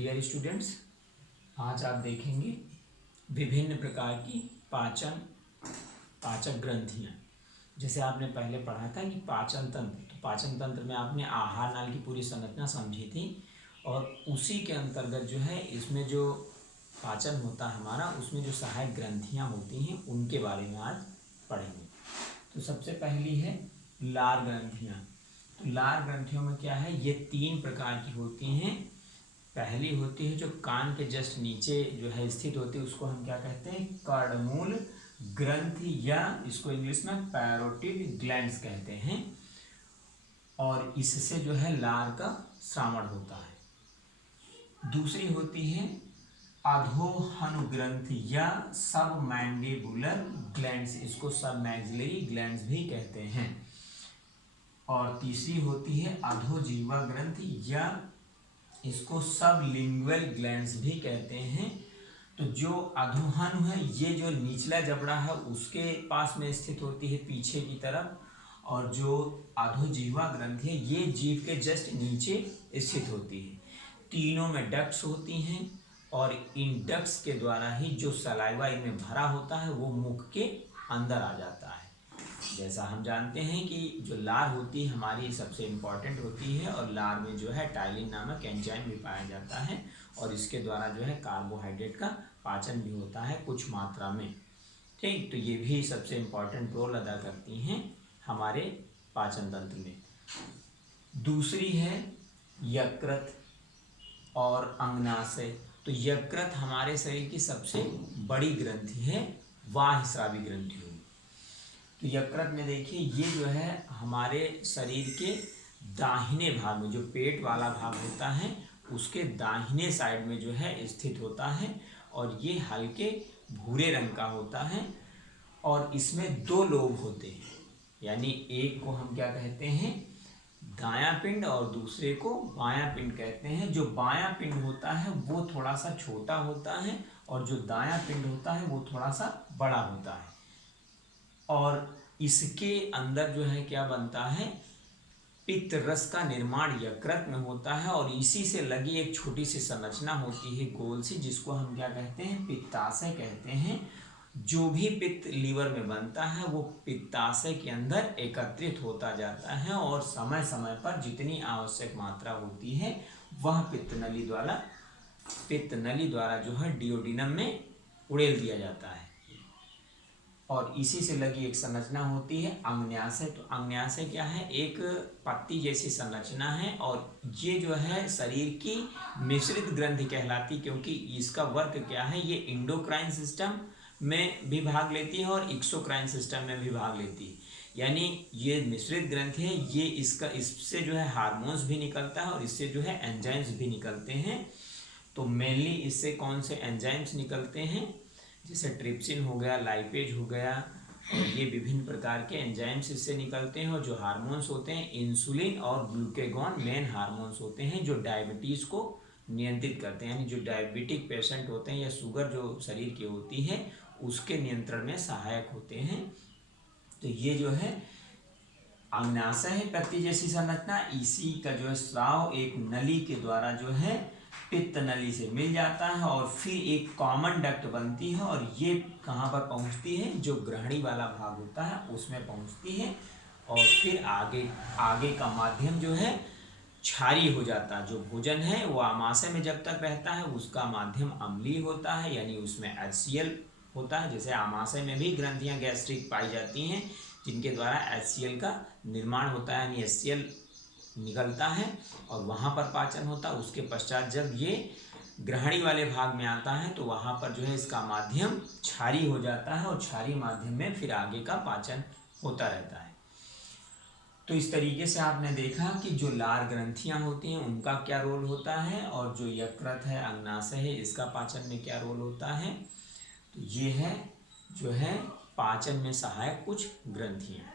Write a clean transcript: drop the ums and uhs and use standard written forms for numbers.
Dear students, आज आप देखेंगे विभिन्न प्रकार की पाचक ग्रंथियाँ। जैसे आपने पहले पढ़ा था कि पाचन तंत्र, तो पाचन तंत्र में आपने आहार नाल की पूरी संरचना समझी थी और उसी के अंतर्गत जो है इसमें जो पाचन होता है हमारा, उसमें जो सहायक ग्रंथियाँ होती हैं उनके बारे में आज पढ़ेंगे। तो सबसे पहली है लार ग्रंथियाँ। तो लार ग्रंथियों में क्या है, ये 3 प्रकार की होती हैं। पहली होती है जो कान के जस्ट नीचे जो है स्थित होती है, उसको हम क्या कहते हैं, कर्णमूल ग्रंथि, या इसको इंग्लिश में पैरोटिड ग्लैंड्स कहते हैं, और इससे जो है लार का श्रावण होता है। दूसरी होती है अधोहनु ग्रंथि या सब मैंडिबुलर ग्लैंड्स, इसको सब मैक्सिलरी ग्लैंड्स भी कहते हैं। और तीसरी होती है अधोजीवा ग्रंथि या इसको सब लिंगुअल ग्लैंड्स भी कहते हैं। तो जो अधोहनु है, ये जो निचला जबड़ा है उसके पास में स्थित होती है पीछे की तरफ, और जो अधोजीवा ग्रंथि है ये जीभ के जस्ट नीचे स्थित होती है। तीनों में डक्ट्स होती हैं और इन डक्ट्स के द्वारा ही जो सलाइवा इनमें भरा होता है वो मुख के अंदर आ जाता है। जैसा हम जानते हैं कि जो लार होती है हमारी सबसे इम्पॉर्टेंट होती है, और लार में जो है टाइलिन नामक एंजाइम भी पाया जाता है, और इसके द्वारा जो है कार्बोहाइड्रेट का पाचन भी होता है कुछ मात्रा में। ठीक, तो ये भी सबसे इम्पॉर्टेंट रोल अदा करती हैं हमारे पाचन तंत्र में। दूसरी है यकृत और अंगनाशय। तो यकृत हमारे शरीर की सबसे बड़ी ग्रंथि है, बाह्यस्रावी ग्रंथि होगी। तो यकृत में देखिए, ये जो है हमारे शरीर के दाहिने भाग में, जो पेट वाला भाग होता है उसके दाहिने साइड में जो है स्थित होता है, और ये हल्के भूरे रंग का होता है, और इसमें 2 लोब होते हैं। यानी एक को हम क्या कहते हैं, दायां पिंड, और दूसरे को बायां पिंड कहते हैं। जो बायां पिंड होता है वो थोड़ा सा छोटा होता है, और जो दायां पिंड होता है वो थोड़ा सा बड़ा होता है। और इसके अंदर जो है क्या बनता है, पित्त रस का निर्माण यकृत में होता है, और इसी से लगी एक छोटी सी संरचना होती है गोल सी, जिसको हम क्या कहते हैं, पित्ताशय कहते हैं। जो भी पित्त लीवर में बनता है वो पित्ताशय के अंदर एकत्रित होता जाता है, और समय समय पर जितनी आवश्यक मात्रा होती है वह पित्त नली द्वारा जो है डियोडिनम में उड़ेल दिया जाता है। और इसी से लगी एक संरचना होती है अंगन्याशय। तो अंगन्याशय क्या है, एक पत्ती जैसी संरचना है, और ये जो है शरीर की मिश्रित ग्रंथि कहलाती, क्योंकि इसका वर्क क्या है, ये इंडोक्राइन सिस्टम में भी भाग लेती है और एक्सोक्राइन सिस्टम में भी भाग लेती है। यानी ये मिश्रित ग्रंथि है, ये इससे जो है हार्मोन्स भी निकलता है, और इससे जो है एंजाइम्स भी निकलते हैं। तो मेनली इससे कौन से एंजाइम्स निकलते हैं, जैसे ट्रिप्सिन हो गया, लाइपेज हो गया, और ये विभिन्न प्रकार के एंजाइम्स इससे निकलते हैं। और जो हार्मोन्स होते हैं, इंसुलिन और ग्लूकेगॉन मेन हार्मोन्स होते हैं जो डायबिटीज़ को नियंत्रित करते हैं। यानी जो डायबिटिक पेशेंट होते हैं या शुगर जो शरीर की होती है उसके नियंत्रण में सहायक होते हैं। तो ये जो है अंगन्याशय है, पत्ती जैसी संरचना। इसी का जो है स्राव एक नली के द्वारा जो है पित्त नली से मिल जाता है, और फिर एक कॉमन डक्ट बनती है, और ये कहाँ पर पहुँचती है, जो ग्रहणी वाला भाग होता है उसमें पहुँचती है, और फिर आगे का माध्यम जो है क्षारीय हो जाता है। जो भोजन है वो आमाशय में जब तक रहता है उसका माध्यम अम्लीय होता है, यानी उसमें HCl होता है। जैसे आमाशय में भी ग्रंथियाँ गैस्ट्रिक पाई जाती हैं जिनके द्वारा HCl का निर्माण होता है, यानी HCl निकलता है और वहाँ पर पाचन होता है। उसके पश्चात जब ये ग्रहणी वाले भाग में आता है तो वहाँ पर जो है इसका माध्यम क्षारीय हो जाता है, और क्षारीय माध्यम में फिर आगे का पाचन होता रहता है। तो इस तरीके से आपने देखा कि जो लार ग्रंथियाँ होती हैं उनका क्या रोल होता है, और जो यकृत है, अंगनाशय है, इसका पाचन में क्या रोल होता है। तो ये है जो है पाचन में सहायक कुछ ग्रंथियाँ।